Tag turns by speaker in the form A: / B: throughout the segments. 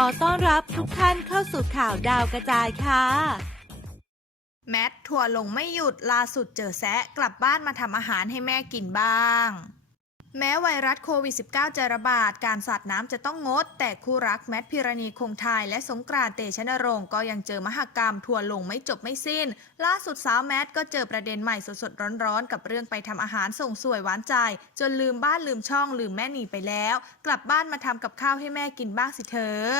A: ขอต้อนรับทุกท่านเข้าสู่ข่าวดาวกระจายค่ะ
B: แมททัวลงไม่หยุดล่าสุดเจอแซะกลับบ้านมาทำอาหารให้แม่กินบ้าง แม้ไวรัสโควิด -19 จะระบาด การสาดน้ำจะต้องงด แต่คู่รักแมทพิรณีคงไทยและสงกรานต์เตชะนรงค์ก็ยังเจอมหกรรม ทัวลงไม่จบไม่สิ้น ล่าสุดสาวแมทก็เจอประเด็นใหม่สดๆร้อนๆ กับเรื่องไปทำอาหารส่งสวยหวานใจ จนลืมบ้านลืมช่องลืมแม่หนีไปแล้ว กลับบ้านมาทำกับข้าวให้แม่กินบ้างสิเธอ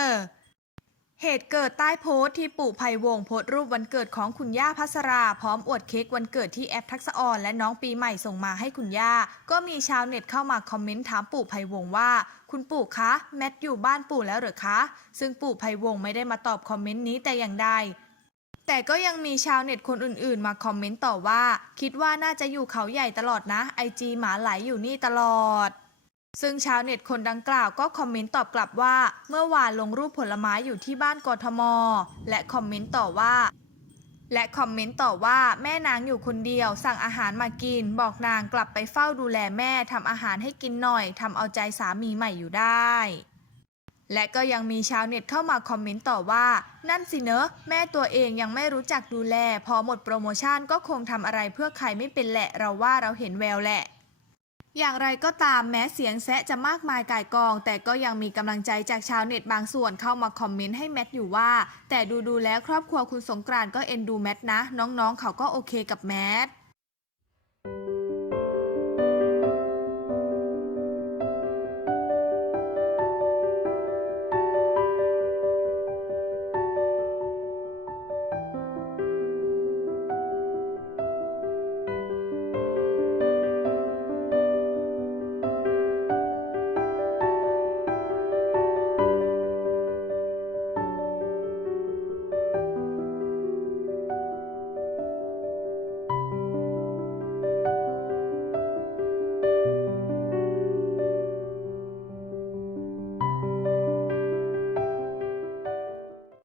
B: เหตุเกิดใต้โพสต์ที่ปู่ภัยวงโพสต์รูปวันเกิดของคุณย่าพัสรา พร้อมอวดเค้กวันเกิดที่แอปทักษออนและน้องปีใหม่ส่งมาให้คุณย่า ก็มีชาวเน็ตเข้ามาคอมเมนต์ถามปู่ภัยวงว่า คุณปู่คะแมทอยู่บ้านปู่แล้วหรือคะ ซึ่งปู่ภัยวงไม่ได้มาตอบคอมเมนต์นี้แต่อย่างใดแต่ก็ยังมีชาวเน็ตคนอื่นๆ มาคอมเมนต์ต่อว่า คิดว่าน่าจะอยู่เขาใหญ่ตลอดนะไอจีหมาไหลอยู่นี่ตลอด ซึ่งชาวเน็ตคนดังกล่าวก็คอมเมนต์ตอบกลับว่า เมื่อวานลงรูปผลไม้อยู่ที่บ้านกทม และคอมเมนต์ต่อว่า และคอมเมนต์ต่อว่าแม่นางอยู่คนเดียว สั่งอาหารมากิน บอกนางกลับไปเฝ้าดูแลแม่ทำอาหารให้กินหน่อยทำเอาใจสามีใหม่อยู่ได้และก็ยังมีชาวเน็ตเข้ามาคอมเมนต์ต่อว่า นั่นสิเนอะแม่ตัวเองยังไม่รู้จักดูแล พอหมดโปรโมชั่นก็คงทำอะไรเพื่อใครไม่เป็นแหละ เราว่าเราเห็นแววแหละ อย่างไรก็ตามแม้เสียงแซะจะมากมายก่ายกอง แต่ก็ยังมีกำลังใจจากชาวเน็ตบางส่วนเข้ามาคอมเมนต์ให้แมทอยู่ว่า แต่ดูดูแล้วครอบครัวคุณสงกรานก็เอ็นดูแมทนะ น้องๆเขาก็โอเคกับแมท